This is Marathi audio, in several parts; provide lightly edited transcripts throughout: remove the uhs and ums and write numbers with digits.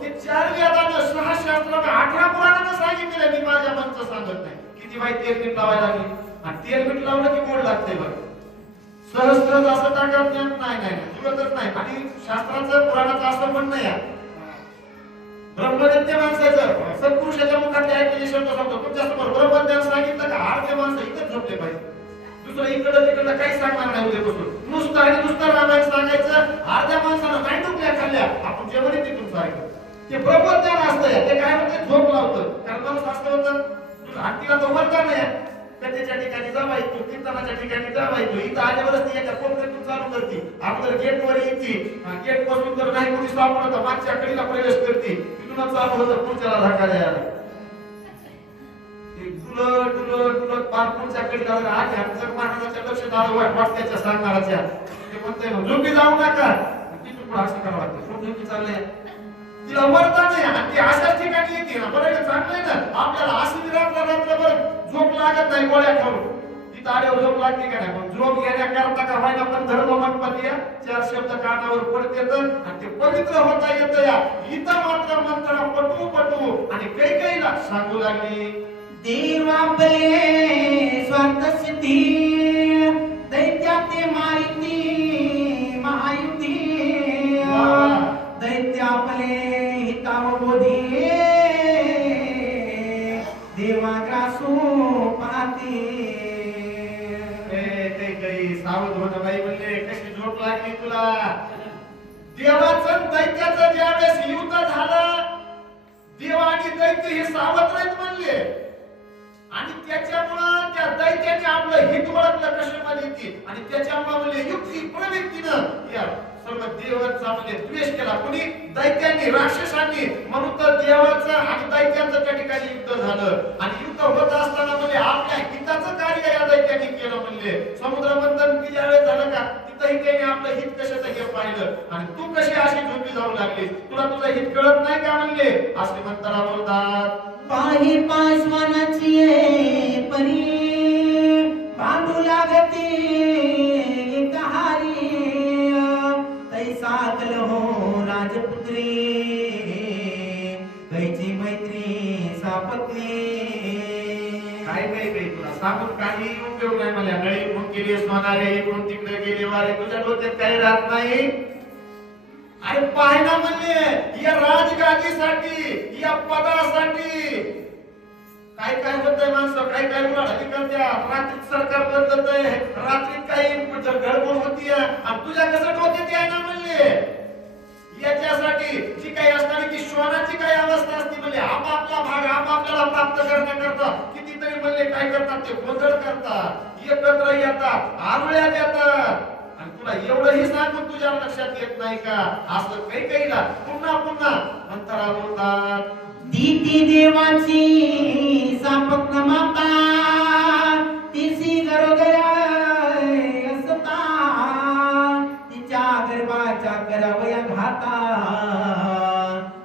की 4 वेदानं 6 शास्त्रानं 18 पुराणानं सांगितलेलं मी माझ्या मनचं सांगत नाही. किती बाई तेल मीठ लावायला लागली आणि तेल मीठ लावलं की गोड लागते बरं. सहज सहज असं टाकत नाही तुला नाही. आणि शास्त्राचं पुराणाचं असं म्हणणं या ब्रह्मविद्या माणसाचं सत्पुरुषाच्या मुखातले ऐकलेले शब्द सांगतो. तुमच्यासमोर ब्रह्मज्ञान सांगितलं का अर्धे माणसं इथंच झोपले पाहिजे. दुसरं इकडं तिकडं काही सांगणार नाही उद्यापासून. नुसतं आणि नुसतं रामायण सांगायचं. अर्ध्या माणसानं नाही डुकल्या खाल्ल्या आपण जेवण तिथून सांगायचं. ते ब्रह्मज्ञान असतं ते काय म्हणते झोप लावतं. कारण माणूस असं होतं हत्तीला तो वरदान आहे. त्याच्या ठिकाणी जावायचो कीर्तनाच्या ठिकाणी जावायचो. इथं आल्यावरच ती एका कोपऱ्यातून चालू करते. अगोदर गेटवर येते. गेट पासून जर नाही कोणी सापडलं तर मागच्या कडीला प्रवेश करते. तिथूनच चालू होतं पुढच्याला धक्का द्यायला. तुला पार पुढच्या कडीला आधी आमचं महाराजाच्या लक्ष आलं वाटत्याच्या सांगणाराच्या ते म्हणते झोपी जाऊ नका. तिथून पुढे असं करावं लागतं. झोपी चाललंय तिला वरदान आहे आणि ती अशाच ठिकाणी येते ना. बरं चांगलंय ना आपल्याला अशी रात्रभर झोप लागत नाही गोळ्या खाऊन. तिथं आल्यावर झोप लागते का नाही. पण झोप घेण्याकरता का व्हायला पण धर्म म्हणपती 4 शब्द कानावर पडत येत आणि ते पवित्र होता येतं. या इथं मात्र मंत्र पटू आणि कैकेयीला सांगू लागली देव आपले स्वार्थ सिद्धी दैत्या ते मारिती महायुती दैत्य आपले हिताव बोधी देवाग्रासू पाहते. काही सावध होणं बाई म्हणले कशी झोप लागली तुला. देवाचं दैत्याचं ज्यावेळेस युद्ध झालं देव आणि दैत्य हे सावध नाहीत म्हणले आणि त्याच्यामुळं त्या दैत्याने आपलं हित ओळखलं कशामध्ये ती आणि त्याच्यामुळे म्हणजे युक्ती प्रवृत्तीनं या सर्व देवाचा म्हणजे द्वेष केला. कुणी दैत्यांनी राक्षसांनी. म्हणून तर देवाचं आणि दैत्यांचं त्या ठिकाणी युद्ध झालं आणि युद्ध होत असताना म्हणजे आपल्या हिताचं कार्य या दैत्यांनी केलं. म्हणले समुद्र मंथन की ज्यावेळेस झालं का तिथंही त्याने आपलं हित कशाचं हे पाहिलं आणि तू कशी अशी झोपी जाऊ लागली. तुला तुझं हित कळत नाही का म्हणले. असे म्हणताना बोलतात पाही पाशवानाची परी बांधू लागते कहारी तैसा कल हो राजपुत्री कैची मैत्री सापत्नी. काय तुला सांगून काही उपयोग नाही. मला नळी इकडून गेली सोनारे इकडून तिकडे गेले वारे तुझ्या डोक्यात काही राहत नाही. अरे पाहिना म्हणले या राजगादीसाठी या पदासाठी काय काय होतंय. माणसं काय काय उलाढाली करत्या. रात्रीत सरकार बदलतंय रात्रीत काही गडबड होतीये आणि तुझ्या कसं डोक्यात यायना म्हणले. याच्यासाठी जी काही असणारी ती श्वानाची काही अवस्था असते म्हणले आपापला भाग आपापल्याला प्राप्त करण्याकरता कितीतरी म्हणले काय करतात ते गोंधळ करतात एकत्र येतात आरुळ्या देतात. तुला एवढंही सांगून तुझ्या लक्षात येत नाही का. असं कैकेयीला पुन्हा मंत्रा बोलतात दीती देवाची सापत्न माता तिसी गरोदरा असता तिच्या गर्भाच्या करावया घाता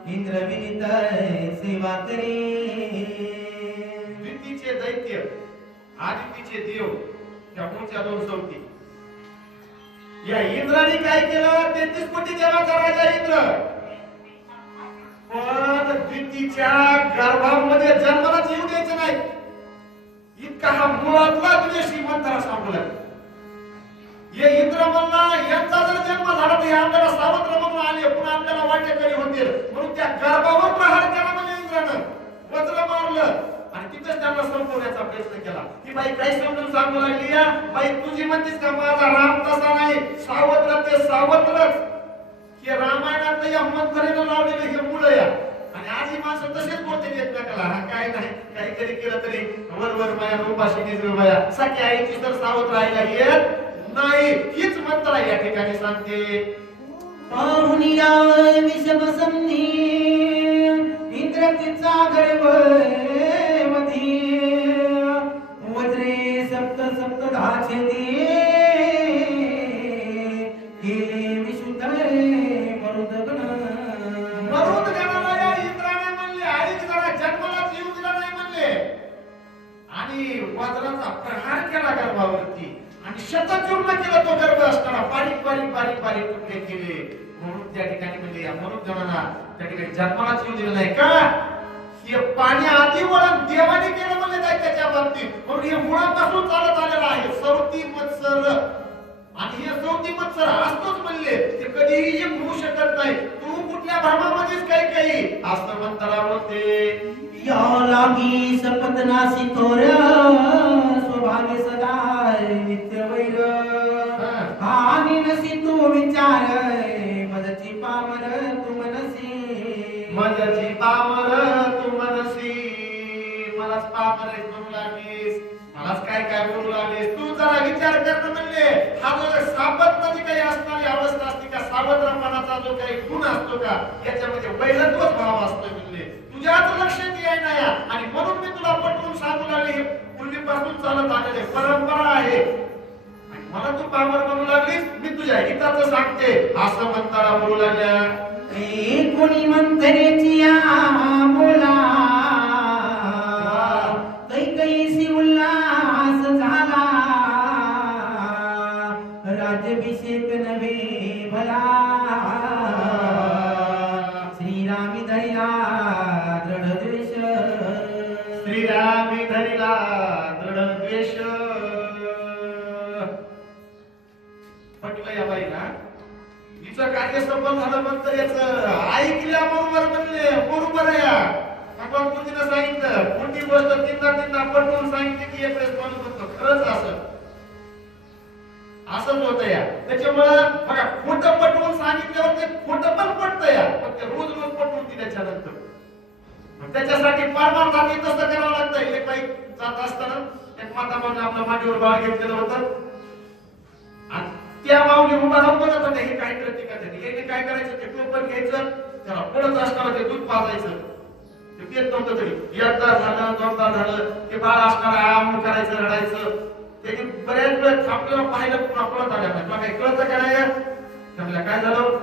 इंद्र विनीत सेवा करे. द्वितीचे दैत्य आदितीचे देव त्या पुढच्या 2 सवती या इंद्राने काय केलं. 33 कोटी देवाचा राजा इंद्र पण द्वितीच्या गर्भामध्ये जन्मालाच येऊ द्यायचं नाही. इतका हा मुळातला द्वेषी मंत्रा सांगू लागला. हे इंद्र म्हणला यांचा जर जन्म झाला तर हे आपल्याला सावत्र म्हणून आले पुन्हा आपल्याला वाटेकरी होतील म्हणून त्या गर्भावर प्रहार केला. म्हणजे इंद्रानं वज्र मारलं आणि तिथेच त्यांना संपवण्याचा प्रयत्न केला. ती बाई काही समजून सांगू लागली या बाई तुझी म्हणतीस का माझा राम तसा नाही सावत्र ते सावत्रच. हे रामायणात या मंत्रेनं लावलेलं हे मुळे या आणि आज ही माणसं तसेच बोलते एकमेकाला. हा काय नाही काहीतरी केलं तरी वर माया रूपाशी निजरू बाया सख्या आईची तर सावत्र राहायला येत नाही. हीच मंत्र या ठिकाणी सांगते पाहुनिया विषमसंधी इंद्र तिचा गर्भवती वज्रे सप्त सप्त धाचे वज्राचा प्रहार केला गर्भावरती आणि शतचूर्ण केला तो गर्भ असताना बारीक तुकडे केले. म्हणून त्या ठिकाणी म्हणजे या मनुष्यजनांना त्या ठिकाणी जन्मालाच येऊ दिलं नाही का? हे पाणी आधी वळण देवाने केलं म्हणजे काय त्याच्या बाबतीत, म्हणून हे मुळापासून चालत आलेलं आहे. सवती मत्सर, आणि हे सवती मत्सर असतोच म्हणले, ते कधीही एक होऊ शकत नाही. तू कुठल्या भ्रमामध्येच काही असं म्हणताना बोलते. या लागी सपदनासी तोर स्वभावे सदा नित्य वैर, आणि नसी तू विचार मदची पामर तू मनसी, मदची पामर तू मनसी. मलाच पामर म्हणू लागलीस, मलाच काय बोलू लागलीस. तू जरा विचार करणं म्हणले, हा जो सापत्नाची काही असणारी अवस्था असते का, सावत्रपणाचा जो काही गुण असतो का, याच्यामध्ये वैरत्वच भाव असतो म्हणले. तुझ्याच लक्षात येईना या, आणि म्हणून मी तुला पटवून सांगू लागले, हे पूर्वीपासून चालत आलेले परंपरा आहे. आणि मला तू पामर म्हणू लागलीस, मी तुझ्या हिताचं सांगते असं म्हणताना बोलू लागल्या. कोणी मंथरेची बोला, कैकईसी उल्हास झाला, राज्याभिषेक नव्हे भला, श्रीरामी धरिला दृढ द्वेष, श्रीरामी धरिला दृढ द्वेष. म्हटलं या बाईला, हिचं कार्य सफल झालं म्हणतं, याचं ऐकल्याबरोबर म्हणले बरोबर आहे. भगवान गुरुजींना सांगितलं, कोणती गोष्ट तीनदा पटवून सांगितली की एक वेळेस माणूस म्हणतो खरंच असंच होतं या. त्याच्यामुळं बघा, खोटं पटवून सांगितल्यावर ते खोटं पण पटतं या, पण ते रोज पटवून दिल्याच्यानंतर त्याच्यासाठी परमार्थाने तसं करावं लागतं. एक बाई जात असताना एक माता मावली आपल्या मांडीवर बाळ घेतलेलं होतं, आणि त्या माऊली उभा राहून बघत होत्या हे काय करते का त्याने. हे काय करायचं, ते टोपण घ्यायचं, त्याला पडत असताना ते दूध पाजायचं. ते पेत नव्हतं तरी एकदा झालं, दोनदा झालं, ते बाळ असणारा आम करायचं, रडायचं. त्याने बऱ्याच वेळ थांबलं, पाहिलं, पुन्हा पळत आल्या नाही. तुला काही कळतं का नाही? त्याला काय झालं,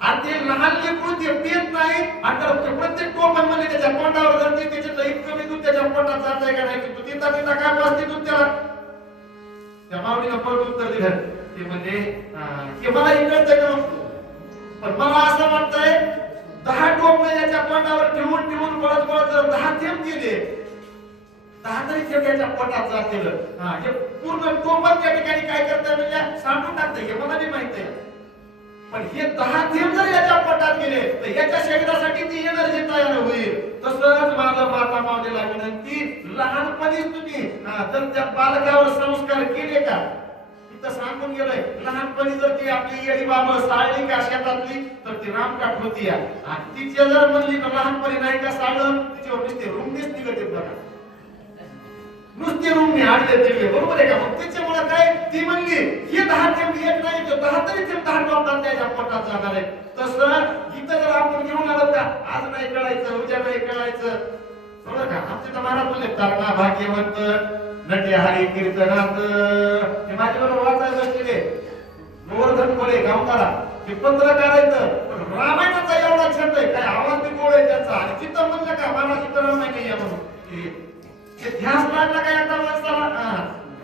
आणि ते लहान लेकरू ते पेत नाही, आणि प्रत्येक टोपण म्हणजे त्याच्या पोटावर धरते, त्याच्यात इतकं दूध त्याच्या पोटात जातंय का नाही, तू तिथं काय पाजते दूध त्याला. त्या माऊलीला परत उत्तर दिलं, ते म्हणजे हे मला कळतंय का, पण मला असं वाटतंय 10 टोपण याच्या पोटावर ठेवून पळत जर 10 थेंब गेले, 10 तरी थेंब याच्या पोटात जातील. हे पूर्ण टोपण त्या ठिकाणी काय करतंय म्हणजे सांडून टाकतंय, हे मला नाही माहिती आहे. पण हे 10 थेंब जर याच्या पोटात गेले तर याच्या शरीरासाठी ती एनर्जी तयार होईल. तसंच माझं माता मावलीला विनंती, लहानपणीच तुम्ही जर त्या बालकावर संस्कार केले का, इथं सांगून गेलंय, लहानपणी जर ती आपली येडी बाबळ साळली का शेतातली तर ती रामकाठ होती. आणि तिच्या जर म्हणली तर लहानपणी नाही का साळलं, तिच्यावर नुसते रुमणीच निघत येत बघा, नुसते रुमणी आडले तिडले, बरोबर आहे का. मग त्याच्यामुळे काय ती म्हणली, हे 10 थेंब एक नाही, 10 तरी थेंब 10 टोपणात त्याच्या पोटात जाणार आहे. तसं इथं जर आपण घेऊन आलो का, आज नाही कळायचं, उद्या नाही कळायचं, बरोबर का. आमचे तर महाराज म्हणले, तरणा भाग्यवंत नटे हरी कीर्तनात. हे माझ्याबरोबर वाचायला बसलेले गोवर्धन खोले गावताला, हे पत्रकार आहेत, पण रामायणाचा एवढा छंद आहे, काय आवाज बी गोड आहे त्यांचा. आणि तिथं म्हणलं का महाराज इथं रामायण या म्हणून, हे ध्यास लागला काय आता माणसाला,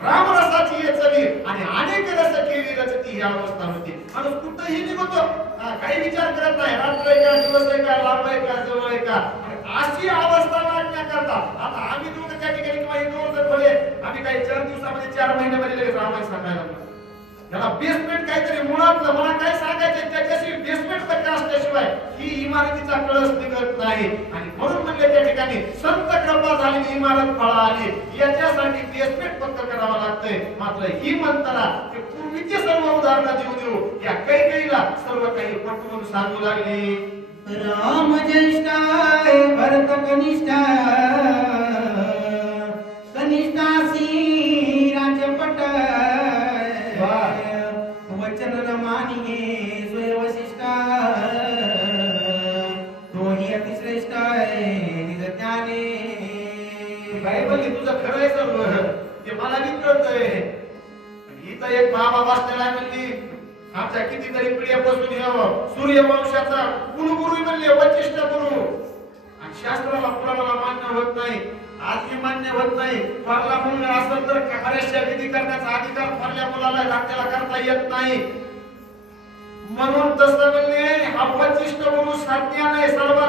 रामरसाची हे चवी आणि अनेक रस केली रचती ही अवस्था होती. माणूस कुठंही निघतो, काही विचार करत नाही, रात्र आहे का, दिवस आहे का, लांब आहे का, जवळ आहे का, अशी अवस्था लागण्याकरता आता आम्ही दोघं त्या ठिकाणी किंवा हे दोघं खोले, आम्ही काही 4 दिवसामध्ये 4 महिन्यामध्ये लगेच रामायण सांगायला लागलो. त्याला बेसमेंट काहीतरी मुळातलं मला काय सांगायचं, त्याच्याशी बेसमेंट पक्का असल्याशिवाय ही इमारतीचा कळस निघत नाही. आणि म्हणून म्हणले त्या ठिकाणी संत कृपा झालेली इमारत फळा आली, याच्यासाठी बेसमेंट पक्क करावं लागतंय. मात्र ही म्हणताना ते पूर्वीचे सर्व उदाहरणं देऊ या कैकेयीला सर्व काही पटवून सांगू लागली. राम ज्येष्ठाय भरत कनिष्ठाय, कनिष्ठासी राजपट, वचन न मानिये स्वय वशिष्ठ, तोही अतिश्रेष्ठ निज ज्ञाने. काय बोलली, तुझं खरं आहे सर्व, ते मला बी कळतंय. इथं एक बाबा बसलेला म्हणली, आमच्या कितीतरी पिढ्यापासून सूर्यवंशाचा कुलगुरू म्हणले, वशिष्ठ गुरु. आणि शास्त्राला पुराणाला मान्य होत नाही, आजही मान्य होत नाही. फारला मुलगा असेल तर बऱ्याचशा विधी करण्याचा अधिकार फारल्या मुलाला धाकट्याला करता येत नाही. म्हणून तसं म्हणले, हा वशिष्ठ गुरु साध्या नाही, सर्व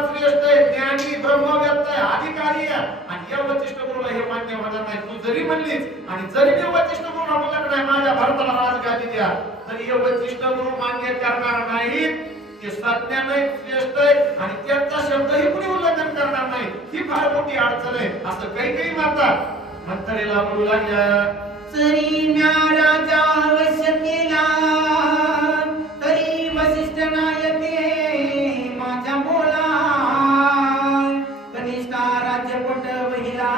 अधिकारी आहे आणि या वशिष्ठ गुरुला हे मान्य होणार नाही. तू जरी म्हणलीस आणि जरी मी वशिष्ठ गुरुला म्हणलं नाही माझ्या भरताला राजगादी द्या, तरी हे वशिष्ठ गुरु मान्य करणार नाहीत. ते सत्य नाही, श्रेष्ठ आहे आणि त्यांचा शब्दही कुणी उल्लंघन करणार नाही. ही फार मोठी अडचण आहे. असं काही माता मंथरेला बोलू लागल्या, जरी म्या राजा वश केला तरी वसिष्ठ नायके माझ्या बोला, कनिष्ठा राज्यपट वहिला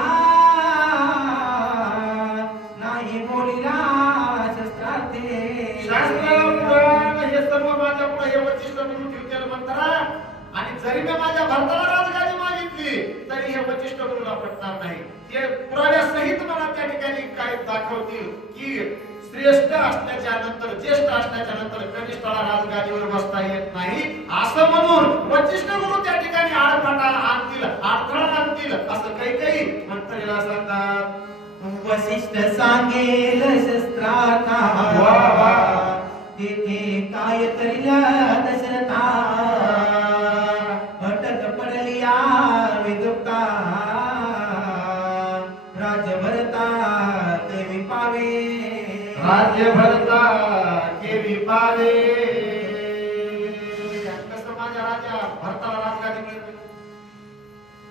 नाही बोलिला शस्त्रार्थे. शास्त्र पुराण हे सर्व माझ्या पुढे हे वशिष्ठ गुरु ठेवतील मंत्रा आणि जरी मी माझ्या भरताला राजगादी मागितली तरी हे वशिष्ठ गुरुला पटणार नाही. हे पुराव्यासहित मला त्या ठिकाणी काय दाखवतील की श्रेष्ठ असल्याच्या नंतर, ज्येष्ठ असल्याच्या नंतर कनिष्ठाला राजगादीवर बसता येत नाही असं म्हणून वशिष्ठ गुरु त्या ठिकाणी आडफाटा आणतील, अडथळा आणतील असं काही मंत्रीला सांगतात. वसिष्ठ सांगेल शस्त्रार्था तेथे काय करील दशरथा, अटक पडलिया विदुक्ता राज्य भरता देवी पावे, राज्य भरता केवी पावे. कसं माझ्या राजा भरताला राजगादी मिळते.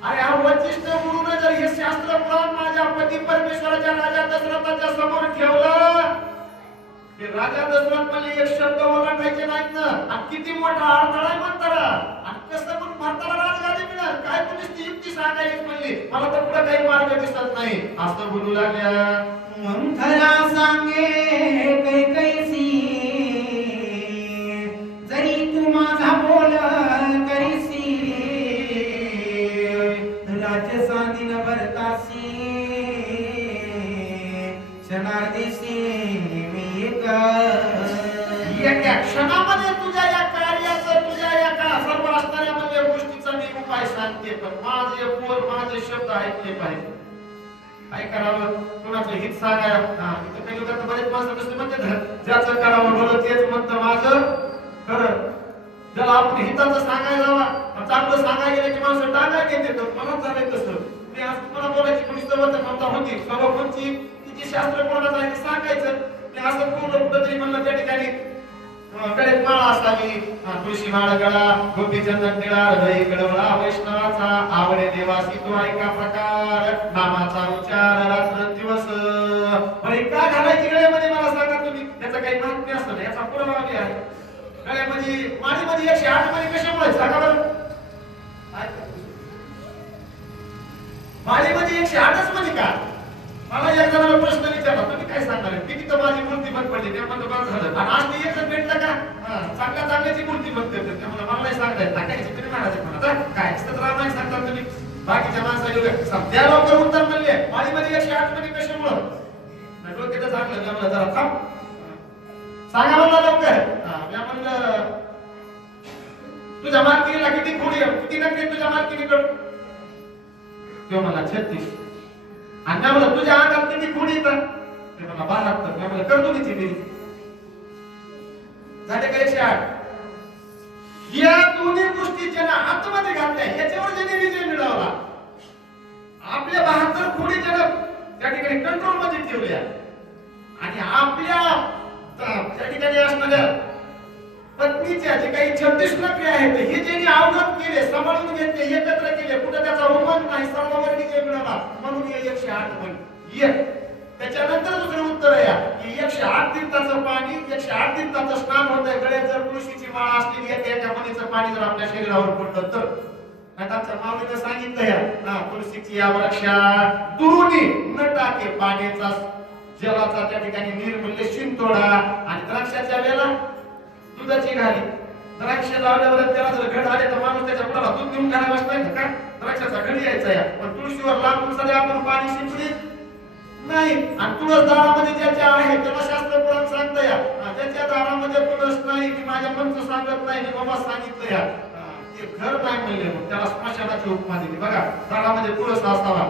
अरे हा वशिष्ठ गुरुने जर हे शास्त्र पुराण माझ्या पती परमेश्वराच्या राजा दशरथाच्या समोर ठेवलं, ते राजा दशरथ म्हणजे एक शब्द ओलांडायचे नाहीत ना. आणि किती मोठा अडथळा आहे म्हणताना, आणि कसं पण भरताला राजगादी मिळणार काय तुम्ही ती युक्ती सांगायची म्हणली, मला तर पुढे काही मार्ग दिसत नाही असं बोलू लागल्या. मंथरा सांगे कैकैसी जरी तू माझा बोल करीसी, राज्य साधीन भरतासी क्षणार्धीसी मी एका क्षणामध्ये तुझ्या या कार्याचं, तुझ्या या सर्व असणाऱ्या म्हणजे गोष्टीचा मी उपाय सांगते. पण माझे बोल, माझे शब्द ऐकले पाहिजे. काय करावं, कोणाचं हित सांगायला. इथं काही लोकांना बरेच माणसं कसं म्हणतात, ज्याचं करावं भलं तेच म्हणतं माझं खरं. ज्याला आपण हिताचं सांगायला जावा, चांगलं सांगायला गेलं की माणसं टांगा घेते. तर मला झालंय तसं. मी आज तुम्हाला बोलायची कोणी सवत म्हणता होती, सवय कोणची तिची शास्त्र कोणाला जायचं सांगायचं. मी असं पूर्ण कुठंतरी म्हणलं त्या ठिकाणी गळ्यात माळा असावी, तुळशी माळ गळा, गोपीचंदन टिळा, हृदय गळवळा वैष्णवाचा, आवडे देवासी तो ऐका प्रकार, नामाचा उच्चार रात्र दिवस. बरे का घालायची गळ्यामध्ये मला सांगा तुम्ही, त्याचा काही महात्म्य असतं, याचा पुरावा बी आहे. गळ्यामध्ये माळीमध्ये 108 मध्ये कशामुळे सांगा बरं. माळीमध्ये 108च मध्ये का? मला एक जणाला प्रश्न विचारला, तुम्ही काय सांगणार, किती तर माझी मूर्ती बंद पडली, त्यामध्ये बंद झालं आणि आज ते एक जण भेटलं का चांगल्याची मूर्ती बंद करते. त्यामुळे मला नाही सांगता येत टाकायची तुम्ही म्हणायचं म्हणा काय असतं रामायण सांगता तुम्ही. बाकीच्या माणसाला त्या लवकर उत्तर म्हणले माळीमध्ये 108 मध्ये कशामुळं डोक्याचं चांगलं जमलं, जरा थांब सांगा मला लवकर. मी म्हणलं तुझ्या मालकीला किती खोडी, किती नक्की तुझ्या मालकीकडून. तो मला 36. आणि मी म्हणलं तुझ्या अंगात किती खोडी येतात, ते मला 72. मी म्हणलं करतो तिची बेरीज झाले का 108. या दोन्ही गोष्टी ज्यांना आतमध्ये घातल्या याच्यावर ज्याने विजय मिळवला, आपल्या 72 खोडी ज्याला त्या ठिकाणी कंट्रोल मध्ये ठेवल्या आणि आपल्या त्या ठिकाणी असणाऱ्या पत्नीच्या जे काही 36 नखरे आहेत हे ज्यांनी अवगत केले, सांभाळून घेतले, एकत्र केले, कुठे त्याचा उमग नाही, सर्वांवर विजय मिळवला. म्हणून हे 108 म्हणजे एक. त्याच्यानंतर दुसरं उत्तर आहे की 108 तीर्थाचं पाणी, 108 तीर्थाचं स्नान होतंय. गळ्यात जर तुळशीची माळ असलेली एका मनीचं पाणी जर आपल्या शरीरावर पडलं तर, नाही आमच्या माऊलीनं सांगितलं तुळशीची या वृक्षा दुरुनी न टाके पाण्याचा जलाचा त्या ठिकाणी निर्मल्य शिंतोडा. आणि द्राक्षाच्या वेळेला दुधाची घाली, द्राक्ष लावल्यावर त्याला जर घड आले तर माणूस त्याच्या पोटाला दूध देऊन घालायला बसताय का, द्राक्षाचा घड यायचा या. पण तुळशीवर लांबून सध्या आपण पाणी शिंपडीत नाही. आणि तुळस दारामध्ये ज्याच्या आहे त्याला शास्त्र पुराण सांगतं या, ज्याच्या दारामध्ये तुळस नाही की माझ्या मनचं सांगत नाही, मी बाबा सांगितलं या, ते घर नाही म्हणले, मग त्याला स्मशानाची उपमा दिली. बघा दारामध्ये तुळस असावा.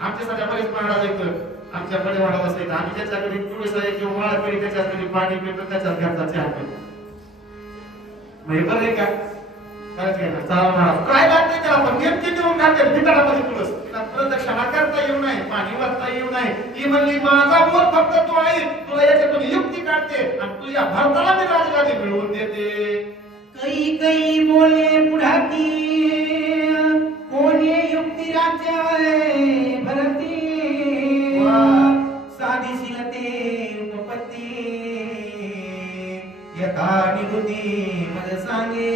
आमच्या सध्या बरेच महाराज आहेत, आमच्या परिवारात असेल आम्ही ज्याच्याकडे तुळस आहे किंवा माळकरी त्याच्याकडे पाणी पितो, त्याच्याच घरचा चहा पितो. म्हणजे बरं आहे का काय लागते त्याला, पण ते भितडामध्ये तुळस प्रदक्षिणा करता येऊ नाही, पाणी वाचता येऊ नाही. ती म्हणली माझा बोल फक्त तू ऐक, तुला याच्यातून युक्ती काढते आणि तुझ्या भारताला मी राजगादी मिळवून देते. कै कै बोले पुढाती कोणी युक्ती राज्य भरती साधीशील ते उपपत्ती यथा निवृत्ती मज सांगे.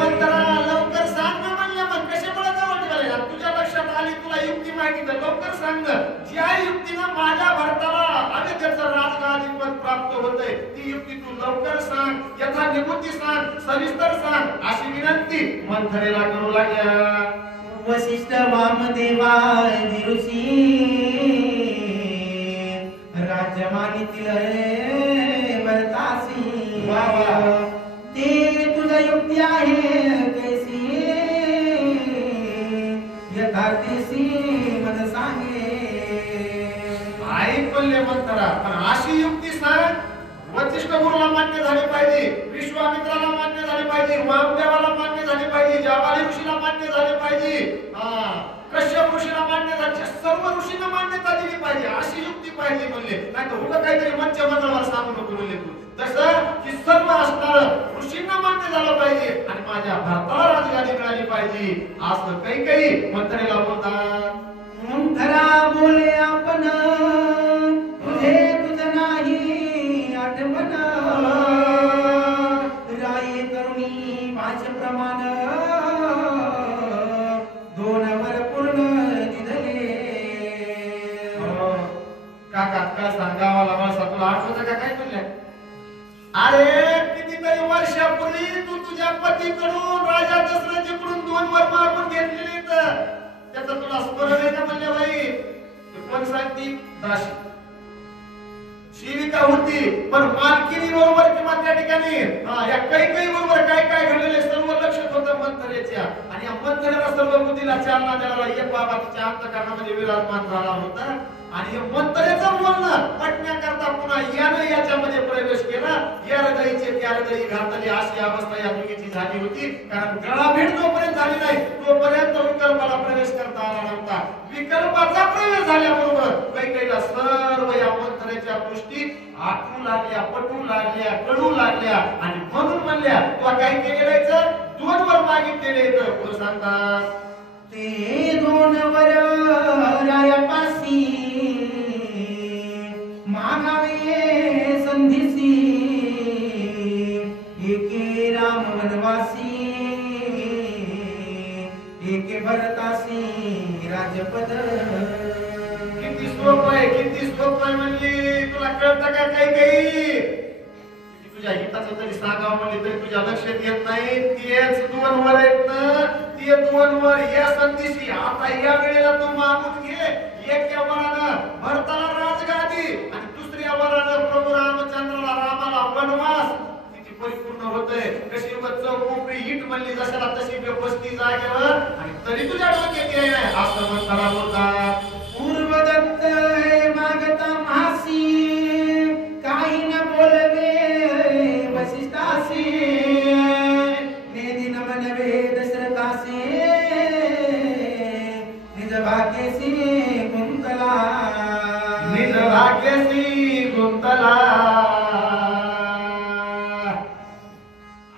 मंत्रा लवकर सांग ना म्हणले. मग कशामुळे जवळ ठेवले? तुझ्या लक्षात आली तुला युक्ती माहिती तर लवकर सांग. ज्या युक्तीनं माझ्या भारताला अयोध्येचं राजगादीपद प्राप्त होतंय ती युक्ती तू लवकर सांग, यथा निवृत्ती सांग, सविस्तर सांग अशी विनंती मंथरेला करू लागल्या. वसिष्ठ वामदेवा ऋषी राज्यमानीतील भरतासी ते तुझा युक्ती आहे कैसी यथार्थीसी मन सांगे. ऐक म्हणले मंथरा, पण अशी युक्ती सांग वसिष्ठ गुरुला मान्य झाली पाहिजे, विश्वामित्राला मान्य झाली पाहिजे, वामदेवाला मान्य झाली पाहिजे, जाबाली ऋषीला मान्य झाले पाहिजे, कश्यप ऋषीला मान्य झाले, सर्व ऋषींना मान्यता दिली पाहिजे. अशी युक्ती पाहिजे म्हणले. नाही तर उगा काहीतरी मंच मंडळाला सांगू नको म्हणले तू. तसं की सर्व असणार ऋषींना मान्य झालं पाहिजे आणि माझ्या भारताला राजगादी मिळाली पाहिजे असं काही काही मंथरेला बोलतात. मंथरा बोले आपण तुझे तुझ नाही आठवण राये करुणी भाष प्रमाण दोन वर पूर्ण दिधले. काका का सांगावाला मला तुला आठवतं का काय म्हणल्या? अरे कितीतरी वर्षापूर्वी तू तुझ्या पतीकडून राजा दशरथजीकडून 2 वर मागून घेतलेली त्याचं तुला स्मरण आहे का म्हणले बाई? कोण सांगती? दाशी शिविका होती पण मालकिनी बरोबर किंवा त्या ठिकाणी या काही बरोबर काय काय घडलेले सर्व लक्षात होतं मंथरेच्या. आणि या मंथरेला सर्व बुद्धीला चालना द्यायला एक बाबा तिच्या अंतःकरणामध्ये विराजमान झाला होता. आणि मंथरेचं बोलणं पटण्याकरता पुन्हा यानं याच्यामध्ये प्रवेश केला. या हृदयीचे त्या हृदयी घातली अशी अवस्था या मुलीची झाली होती. कारण गळाभेट जोपर्यंत झाली नाही तोपर्यंत विकल्पाला प्रवेश करता आला नव्हता. विकल्पाचा प्रवेश झाल्याबरोबर कैकेयीला सर्व या मंथरेच्या गोष्टी आठवू लागल्या, पटू लागल्या, कळू लागल्या आणि म्हणून म्हणल्या तू काय केलेलं 2 वर मागितलेले कोण सांगतात? ते 2 वर रायापासी मागावे संधीसी एके राम वनवासी एके भरतासी राजपद. किती सोप आहे, किती सोप आहे म्हणली. तुला कळतं का काही तुझ्या हिताचं तरी सांगावं म्हणली तरी तुझ्या लक्षात येत नाही. तेच 2 वर आहेत ना, ते 2 वर या संधीशी आता या वेळेला तू मागून घे. एका वरानं भरताला राजगादी आणि दुसऱ्या वरानं प्रभू रामचंद्राला रामाला वनवास. किती परिपूर्ण होतंय. कशी चौकोपरी हिट म्हणली जशाला तशी व्यवस्थित जागेवर आणि तरी तुझ्या डोक्यात येईल असं म्हणताना बोलतात. पूर्वदत्त मागता मासी काही न बोलवे वसिष्ठासी नेदी न मनवे दशरथासी निज भाग्यसी कुंतला निज भाग्यसी कुंतला.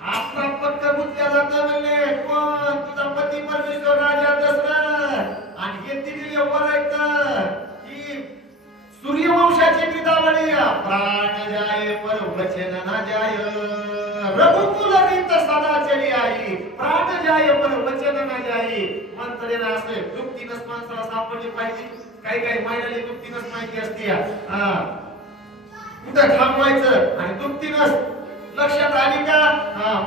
आपला पक्क बुद्ध्या जातं म्हणले कोण? तुझा पती परमेश्वर राजा दशरथ. आणि हे दिलेले वर आहेत की सूर्यवंशाची गिरदावळी प्राण जाय पर वचन न जाय रघुकुल रीत सदा चली आई. प्राण जाय पर वचन न जाई. मंत्रेला असे दुःखीनच माणसाला सापडली पाहिजे. काही महिन्याला दुःखीनच माहिती असते. कुठं थांबवायचं आणि दुःखीनच लक्षात आली का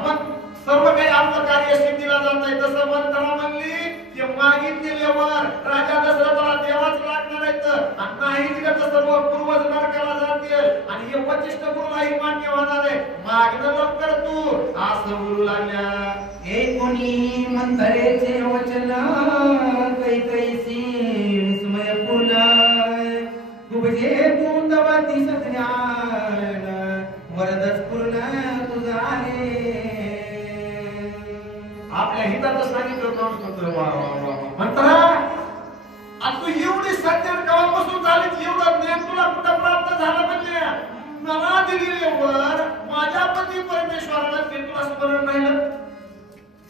मग सर्व काही आपलं कार्य सिद्धीला जात आहे. तसं मंत्रा म्हणली की मागितलेल्यावर राजा दशरथाला देवाच लागणार आहेत आणि नाही दिलं तर सर्व पूर्वज नरकाला जातील आणि हे वचिष्ठ गुरुलाही मान्य होणार आहे. मागणं लवकर तू असं बोलू लागल्या. कोणी मंथरेचे वचन कैकैसी विस्मयपूर्ण उपजे कुंदवती सज्ञान वरदच पूर्ण तुझा आहे. आपल्या हिताचं सांगितलं होतं. वा वा वा म्हणता आज तू एवढी सज्जन गावापासून झालीच, एवढं ज्ञान तुला कुठं प्राप्त झालं म्हणजे मला दिलेले वर माझ्या पती परमेश्वराला ते तुला स्मरण राहिलं.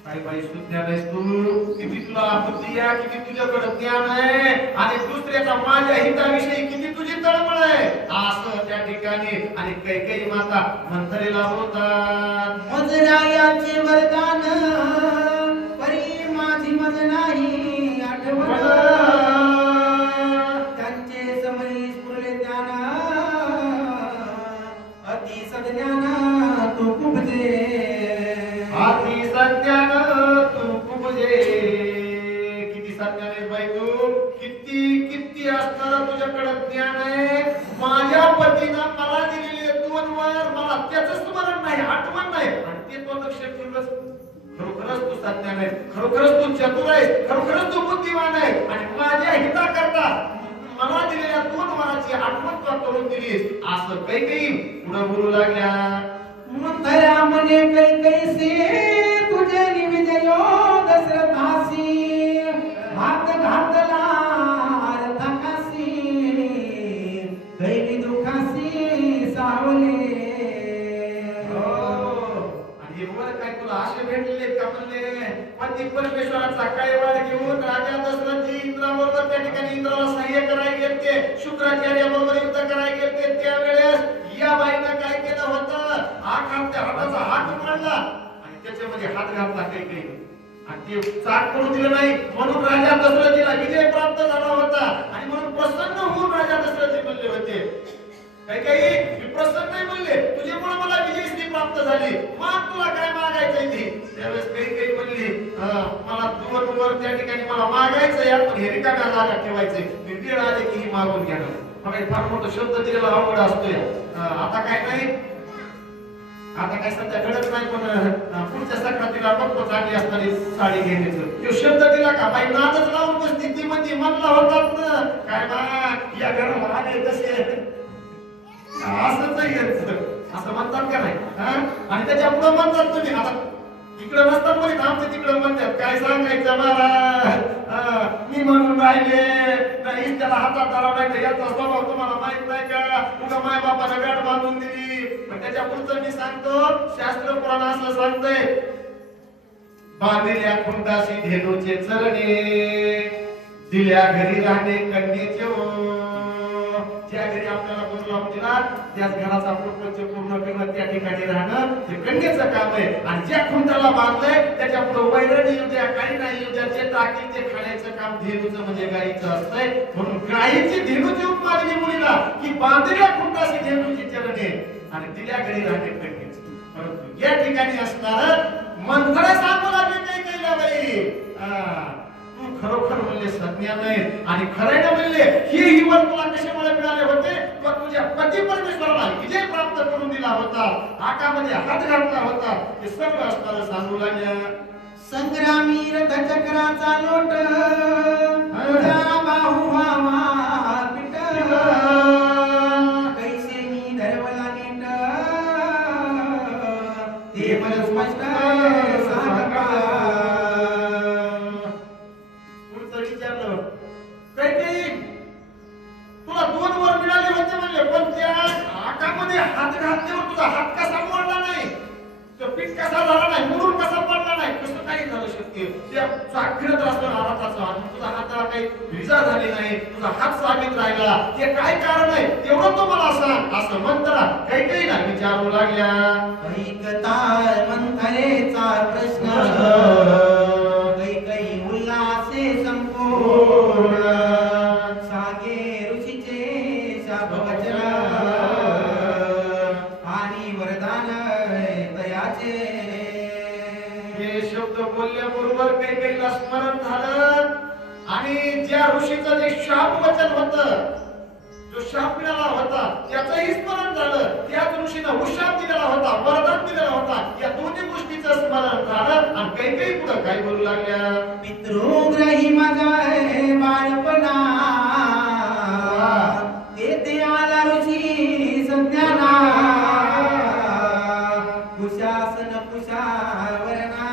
काय बाई सुज्ञान आहेस तू, किती तुला बुद्धी आहे, किती तुझ्याकडे ज्ञान आहे आणि दुसऱ्याचा माझ्या हिताविषयी किती तुझी तळमळ आहे असं त्या ठिकाणी. आणि कैकेयी माता मंथरेला बोलतात, मजरायाचे वरदान परी माझी मज नाही आठवण, त्यांचे समयी स्फुरले ज्ञान अति सज्ञान तू खूपजे, अति सज्ञान तू खूपजे. किती सज्ञान आहे बाई तू, किती किती असणार तुझ्याकडे ज्ञान आहे. माझ्या पतीनं मला दिलेले 2 वर मला त्याचं स्मरण नाही, आठवण नाही आणि ते तो लक्ष ठेवलंस. खरोखरच तू सज्ञान आहे, खरोखरच तू चतुर आहेस, खरोखरच तू बुद्धिमान आहे आणि माझ्या हिताकरता मला दिलेल्या 2 वराची आठवण तू करून दिलीस असं कैकेयी पुढे बोलू लागल्या. मंथरा म्हणे कैकैसे तुझे निविजयो दशरथासी, हात घातला रथाकासी गैरी दुखासी सावले. आणि वर काय तुला आशे भेटले का म्हणले पती परमेश्वराचा काय वाढ घेऊन राजा दशरथजी इंद्राबरोबर त्या ठिकाणी इंद्राला सहाय्य करायला गेलते, शुक्राचार्याबरोबर युद्ध करायला गेलते. त्यावेळेस या बाईनं काय केलं होतं, त्या हाताचा हात उमळला आणि त्याच्यामध्ये हात घातला कैकेयी आणि ते चाक पडू दिलं नाही. म्हणून राजा दशरथजीला विजय प्राप्त झाला होता आणि म्हणून प्रसन्न होऊन राजा दशरथजी म्हणले होते, कैकेयी मी प्रसन्न नाही म्हणले, तुझ्यामुळे मला विजयश्री प्राप्त झाली, मग तुला काय मागायचंय ते. त्यावेळेस कैकेयी म्हणली मला 2 वर त्या ठिकाणी मला मागायचंय, पण हे रिकाम्या जागा ठेवायचंय, मी वेळ आले की ही मागून घेणार. मला फार मोठा शब्द दिलेला अवघड असतोय. आता काय नाही, आता काय सध्या घडत नाही, पण पुढच्या संक्रांतीला बघतो चांगली असणारी साडी घेण्याचं. तो शब्द दिला का बाई नादच लावून बसती, ती म्हणती म्हणला होतात ना काय बा या घराला आले तसे असंच असं म्हणतात का नाही. आणि त्याच्या पुढे म्हणतात तुम्ही आता इकडे नसतात म्हणत आमच्या तिकडे म्हणतात काय सांगायचं महाराज, मी म्हणून राहिले नाही त्याला हातात धराव नाही, याचा स्वभाव तुम्हाला माहित नाही का, तुझ्या माय बापाने गाठ बांधून दिली. पण त्याच्या पुढचं मी सांगतो, शास्त्र पुराण असं सांगतंय, बांधिल्या खुंटाशी धेनूचे चरणे, दिल्या घरी राहणे कन्येचे. ज्या घरी आपल्याला बोल लावून दिला त्याच घराचा प्रपंच पूर्ण करणं, त्या ठिकाणी राहणं हे कन्येचं काम आहे. आणि ज्या खुंटाला बांधलंय त्याच्या पुढे वैरणी येऊ द्या, काही नाही येऊ द्या, जे टाकील ते खाण्याचं काम धेनूचं म्हणजे गायीचं असतंय. म्हणून गायीची धेनूची उपमा दिली मुलीला की बांधल्या खुंटाशी धेनूची चरणे आणि दिल्या घरी राहणे कन्येचं. परंतु या ठिकाणी असणार मंथरा सांगू लागले कैकेयीला बाई तू खरोखर म्हणले सज्ञान आहे आणि खरं म्हणले ही वर तुला कशामुळे मिळाले होते, तर तुझ्या पती परमेश्वराला विजय प्राप्त करून दिला होता, हातामध्ये हात घातला होता, हे सगळं असणारं सांगू लागल्या. संग्रामी रथ चक्राचा लोट तुझा बाहू व्हावा पिट, कैसे मी धरवला नीट ते मला स्पष्ट सांगा. तुला 2 वर मिळाले होते म्हणले, पण त्या हातामध्ये हात घातल्यावर तुझा हात कसा मोडला नाही, तो पीठ कसा झाला नाही, मुरून कसा पडला नाही, कसं काही झालं शक्य. त्या चाक फिरत असताना हाताचा आणि तुझा हाताला काही विजा झाली नाही, तुझा हात साबित राहिला, ते काय कारण आहे तेवढं तो मला सांग असं मंथरा कैकेयीला विचारू लागल्या. ऐकता मंथरेचा प्रश्न कैकेयी उल्हासे संपूर्ण, सागे ऋषीचे शापवचन आणि वरदान दयाचे. हे शब्द बोलल्याबरोबर कैकेयीला स्मरण झालं आणि ज्या ऋषीचं जे शाप वचन होतं, जो शाप मिळाला होता त्याचंही स्मरण झालं, त्याच ऋषीनं उशाप दिलेला होता, वरदान दिलेला होता, या दोन्ही गोष्टीचं स्मरण झालं. आणि कैकेयी पुढे काय बोलू लागल्या, पितृग्रही माझा बाळपणा तेथे आला ऋषी संज्ञाना, कुशासन कुशावरणा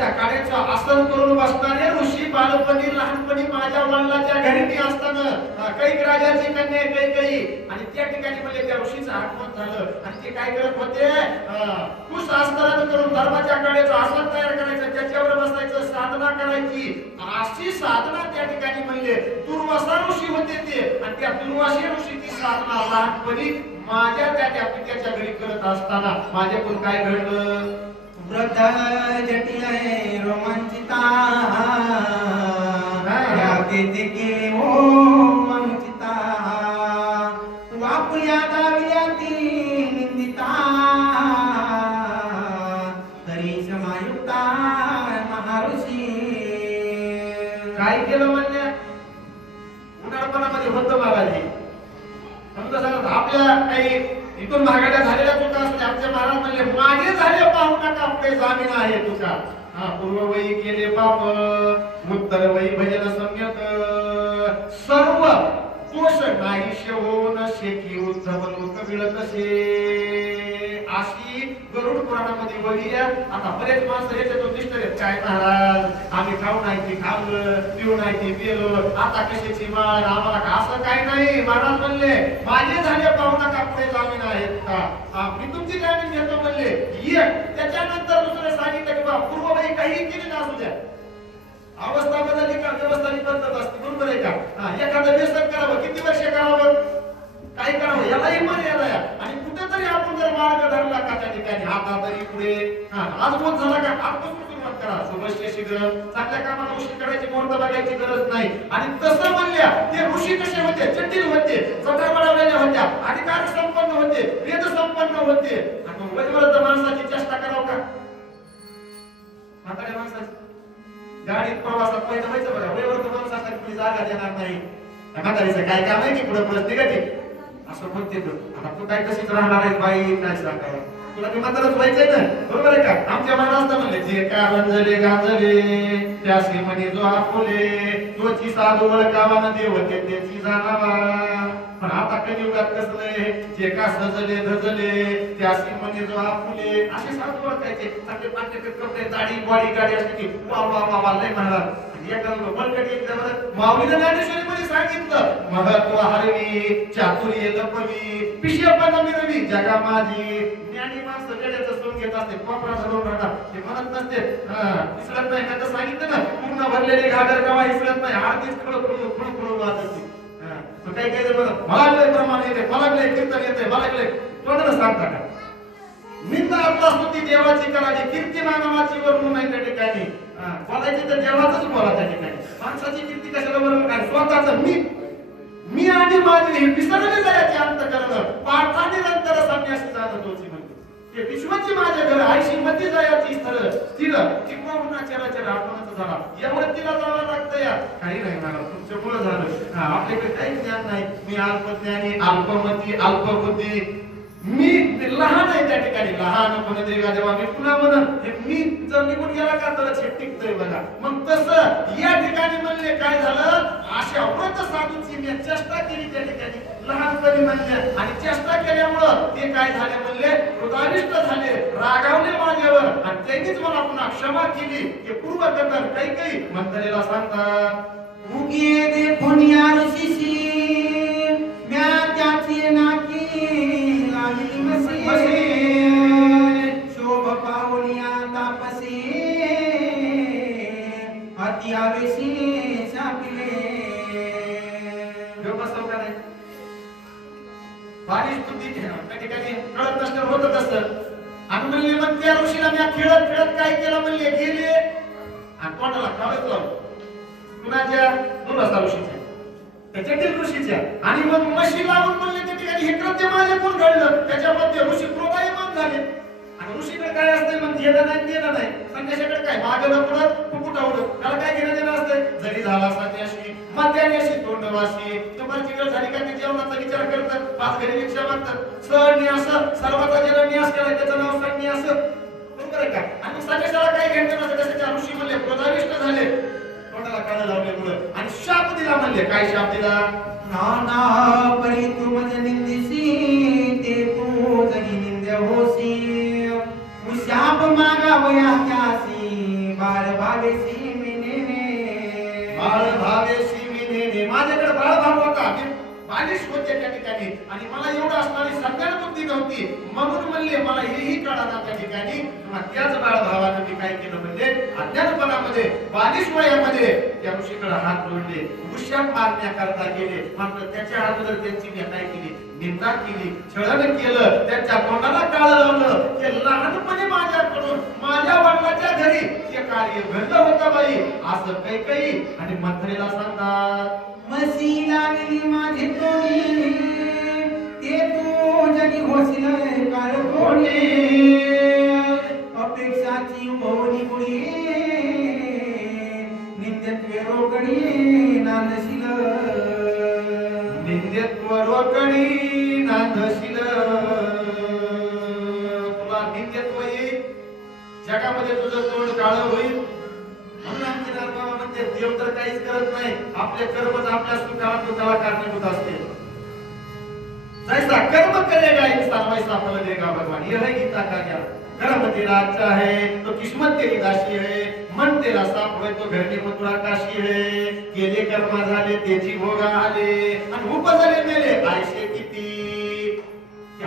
धर्माच्या काड्याचं आसन करून बसणारे ऋषी बालपणी लहानपणी माझ्या वडिलांच्या घरी मी असताना कैक राजाची कन्या कैकेयी आणि त्या ठिकाणी म्हणजे त्या ऋषीचं आगमन झालं आणि ते काय करत होते कुश आस्तारण करून धर्माच्या काड्याचं आसन तयार करायचं त्याच्यावर बसायचं साधना करायची अशी साधना त्या ठिकाणी म्हणजे दुर्वासा ऋषी होते ते आणि त्या दुर्वासी ऋषीची साधना लहानपणी माझ्या त्या पित्याच्या घरी करत असताना माझ्याकडून काय घडलं व्रत जटिल आहे रोमांचिता ते केले हो वंचिता वापुया दाविया ती निंदिता तरी समायुक्ता महाऋषी काय केलं म्हणजे उन्हाळपणामध्ये होतं महाराज आपल्या काही इथून मागाड्या झालेल्या चुका असते आमचे महाराज म्हणले मागे झाले पाहू नका पुढे जामीन आहे तुका पूर्ववयी केले पाप उत्तरवयी भजन सम्यक सर्व दोष नाहीशे होऊन शेकी उद्धव लोक मिळतसे अशी गरुड पुराणामध्ये वही आता बरेच माणसं याच्यातून दिसत काय महाराज आम्ही खाऊ नाही ती खाल्लं पिऊ नाही ती पिलो आता कशाची माळ आम्हाला असं काही नाही महाराज म्हणले माझे झाले पाहू नका पुढे जामीन आहेत का मी तुमची जामीन घेतो म्हणले त्याच्यानंतर दुसरं सांगितलं की बा पूर्वबाई काही केली असू द्या अवस्था बदलली का व्यवस्था बदलत असते बरोबर आहे का एखादं व्यसन करावं किती वर्ष करावं काय करावं यालाही मर्यादा आहे आणि कुठेतरी आपण जर मार्ग धरला का त्या ठिकाणी आता तरी पुढे आज बोध झाला का आजपासून सुरुवात करा शुभश्य शीघ्र चांगल्या कामाला ऋषी करायची मुहूर्त बघायची गरज नाही आणि तसं म्हणल्या ते ऋषी कसे होते जटिल होते जटा बळवलेल्या होत्या अधिकार संपन्न होते वेद संपन्न होते आणि वैवृद्ध माणसाची चेष्टा करावं का म्हाताऱ्या माणसाची गाडीत प्रवासात पहिलं व्हायचं बघा वैवृद्ध माणसासाठी कुणी जागा देणार नाही म्हातारीचं काय काम आहे की पुढे पुढे निगेटिव्ह असं म्हणते आता तू काय कशीच राहणार आहे बाई काय सांगाय तुला मी म्हातारच व्हायचंय ना बरोबर आहे का आमच्या महाराज म्हणले जे का रंजले गांजले त्यासी म्हणे जो आपुले तोची साधू ओळखावा न देवते त्याची जाणावा पण आता कलियुगात कसलंय जे का सजले धजले त्यासी म्हणे जो आपुले असे साधू ओळखायचे चांगले पांढरे कपडे दाढी बॉडी गाडी असते की वा वा वा वा लय महाराज माऊलीने ज्ञानेश्वरीमध्ये सांगितलं महत्व हरवी चातुर्य लपवी पिशेपण मिरवी जगा माझी ज्ञानी माणसं वेड्याचं सोन घेत असते कोपरा धरून राहणार ते म्हणत नसते इसरत नाही का सांगितलं ना पूर्ण भरलेले घागर कवा इसरत नाही आरतीच खळखळ वाजत असते काही काही म्हणत मला लय प्रमाण येते मला लय कीर्तन येते मला लय तोंडानं सांगता का निंदा आपला स्तुती देवाची करावी कीर्ती मानवाची वर्णन नाही त्या ठिकाणी बोलायची तर देवाचंच बोला त्या ठिकाणी माणसाची कीर्ती कशाला वर्णन काय स्वतःच मी आणि माझे हे विसरले जायचे अंत करणं पाठाने नंतर संन्यासी जाणं तोची म्हणजे ते विश्वाची माझ्या घर आयशी मध्ये जायची स्थळ स्थिर टिकवून चराचर आपणच झाला एवढं तिला जावं लागतं या काही नाही मला तुमच्यामुळं झालं आपल्याकडे काही ज्ञान नाही मी अल्पज्ञानी अल्पमती अल्पबुद्धी मी लहान आहे त्या ठिकाणी लहान पण देवा जेव्हा मी पुन्हा म्हणून मी जर निघून गेला का तर टिकतोय बघा मग तसं या ठिकाणी म्हणले काय झालं अशा व्रत साधूची मी चेष्टा केली त्या ठिकाणी लहानपणी म्हणले आणि चेष्टा केल्यामुळं ते काय झाले म्हणले कृताविष्ट झाले रागावले माझ्यावर आणि त्यांनीच मला पुन्हा क्षमा केली हे पूर्व करणार काही काही मंत्रेला सांगतात उगे दे पुण्या ऋषीशी म्या त्याची नाकी शोभ पावनिया तापसी अति आवेशी शापिले बसव का नाही बारीश स्तुती त्या ठिकाणी कळत नसतं होतच असतं आणि म्हणले मग त्या ऋषीला मी खेळत खेळत काय केलं म्हणले गेले आणि तोंडाला कावळत लावलं कुणाच्या दुर्वासा ऋषीच्या त्याच्यातील ऋषीच्या आणि मग म्हशी लावून म्हणले त्या ठिकाणी हे कृत्य माझे कोण घडलं त्याच्यामध्ये ऋषी क्रोधायमान झाले आणि ऋषीकडे काय असते मग घेणं नाही देणं नाही संन्याशाकडे काय मागणं पुढं फुकुटावलं त्याला काय घेणं देणं असते जरी झाला संन्याशी मध्यान्याशी तोंडवासी दुपारची वेळ झाली का ते जेवणाचा विचार करतात पाच घरी भिक्षा मागतात संन्यास सर्वाचा ज्याला न्यास केला त्याचं नाव संन्यास बरोबर आहे का आणि संन्यासाला काय घेणं नसतं त्याच्या ऋषी म्हणले क्रोधाविष्ट झाले तोंडाला काढा लावल्यामुळे आणि शाप दिला म्हणले काय शाप दिला नाना परी तू मज निंदिसी ते तू जगी निंद होसी शाप मागावया त्यासी ठिकाणी आणि मला एवढं असणारी सज्ञान बुद्धी नव्हती म्हणून म्हणले मला हेही कळाना त्या ठिकाणी. त्याच बाळभावानं मी काय केलं म्हणजे अज्ञानपणामध्ये 22 वयामध्ये त्या ऋषीकडे हात जोडले, उशाप मारण्याकरता गेले. मात्र त्याच्या अगोदर त्यांची मी काय केली, निंदा केली, छळण केलं, त्यांच्या तोंडाला काळं लावलं. हे लहानपणी माझ्याकडून माझ्या वडिलांच्या घरी हे कार्य घडलं होतं बाई असं काही आणि मंथरेला सांगतात. मसी लागली माझी तोडी ते तू जगी होशील काळ कोणी अपेक्षाची भोवनी मुळी नित्यत्व रोकडी नांदशील निंद्यत्व रोकडी नांदशील. तुला निंद्यत्व येईल, जगामध्ये तुझं तोंड काळं होईल. म्हणून आमचे बाबा म्हणते देव तर काहीच करत नाही, आपले कर्मच आपल्या सुखाला दुःखाला कारणीभूत असते. जैसा कर्म करेगा इंसान वैसा फल देगा भगवान, यह है गीता का ज्ञान. कर्म तेरा अच्छा है तो किस्मत तेरी दासी है, मन तेरा साफ है तो घरने मथुरा काशी है. केले कर्म झाले त्याची भोगा आले आणि उपजले मेले आयशे किती.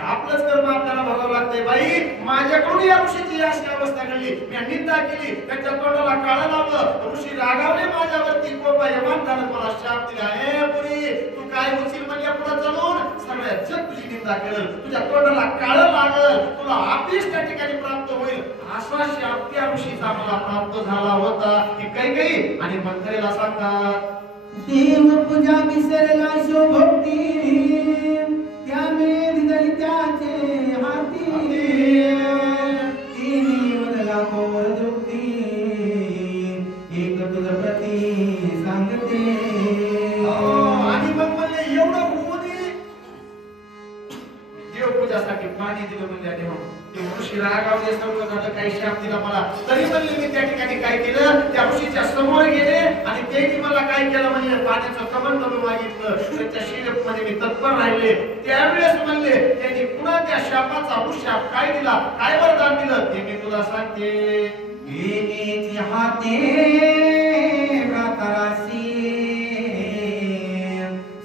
आपलंच कर्म आपल्याला भोगावं लागतंय बाई. माझ्याकडून या ऋषीची अशी अवस्था घडली, मी निंदा केली, त्यांच्या तोंडाला काळं लावलं, ऋषी रागावले माझ्यावरती, कोपा यमान झालं, मला शाप दिला. हे पुरी तू काय होशील म्हणजे पुढे चालून सगळ्या जग तुझी निंदा करेल, तुझ्या तोंडाला काळं लागल, तुला आपिस त्या ठिकाणी प्राप्त होईल. असा शाप त्या ऋषीचा मला प्राप्त झाला होता. की काही आणि मंथरेला सांगतात. देव पूजा विसरला शोभक्ती त्यामुळे दिदली त्याचे हाती तिनी वदला कोर दुक्ती एक तुझ प्रती सांगते. आणि मग म्हणले एवढं होऊनही देवपूजासाठी पाणी दिलं म्हणजे देव ते ऋषी रागावले, सर्व झालं, काही शाप दिला मला. तरी म्हणले मी त्या ठिकाणी काय केलं, त्या ऋषीच्या समोर गेले आणि त्यांनी मला काय केलं म्हणजे पाण्याचं कमंडलू मागितलं. त्याच्या शिरपमध्ये मी तत्पर राहिले. त्यावेळेस म्हणले त्यांनी पुन्हा त्या शापाचा उशाप काय दिला, काय वरदान दिलं ते मी तुला सांगते. येण्याची हाते व्रातराशी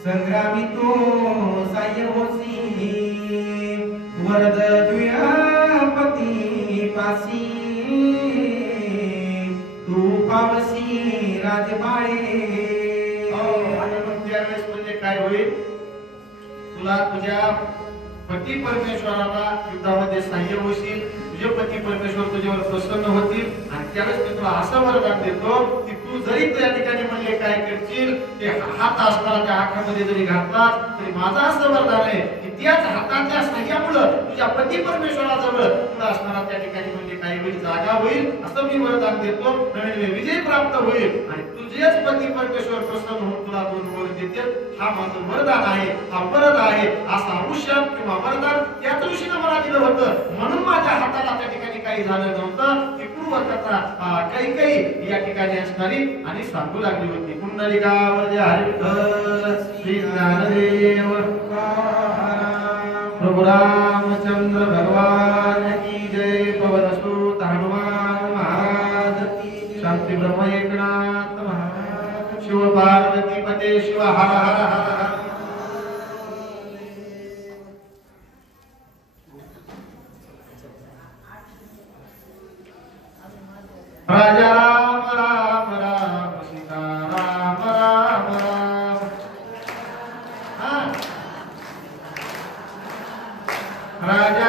संग्रामी तो साह्य होसी वरद द्विपती पासी तू पावसी राजबाळे. आणि मग त्यावेळेस म्हणजे काय होईल, तुला तुझ्या पती परमेश्वराला युद्धामध्ये सहाय्य होशील, तुझे पती परमेश्वर तुझ्यावर प्रसन्न होतील. आणि त्यावेळेस मी तुला असं वरदान देतो की तू जरी त्या ठिकाणी म्हणले काय करशील, ते हात असताना त्या हातामध्ये जरी घातला तरी माझं असं वरदान आहे की त्याच हाताच्या सहाय्यामुळं तुझ्या पती परमेश्वराजवळ तुला असणारा त्या ठिकाणी म्हणजे काय होईल, जागा होईल. असं मी वरदान देतो. नवीन विजय प्राप्त होईल आणि तुझेच पती परमेश्वर प्रसन्न होऊन तुला 2 वर देतील. हा माझं वरदान आहे, हा वरद आहे. असा औषध किंवा वरदान त्याच ऋषीने मला दिलं होतं. म्हणून माझ्या हाताला त्या ठिकाणी काही झालं नव्हतं. ती पूर्वकथा काही या ठिकाणी असणारी आणि सांगू लागली होती. पुंडलिकावर हरी विठ्ठल श्री ज्ञानदेव प्रभु रामचंद्र भगवान की जय. पवन सुत हनुमान महाराज की शांती ब्रह्म एकनाथ महाराज. शिव पार्वती पते शिव हर हर हर हर. राजा राम राम राम सीता राम राम राम. राजा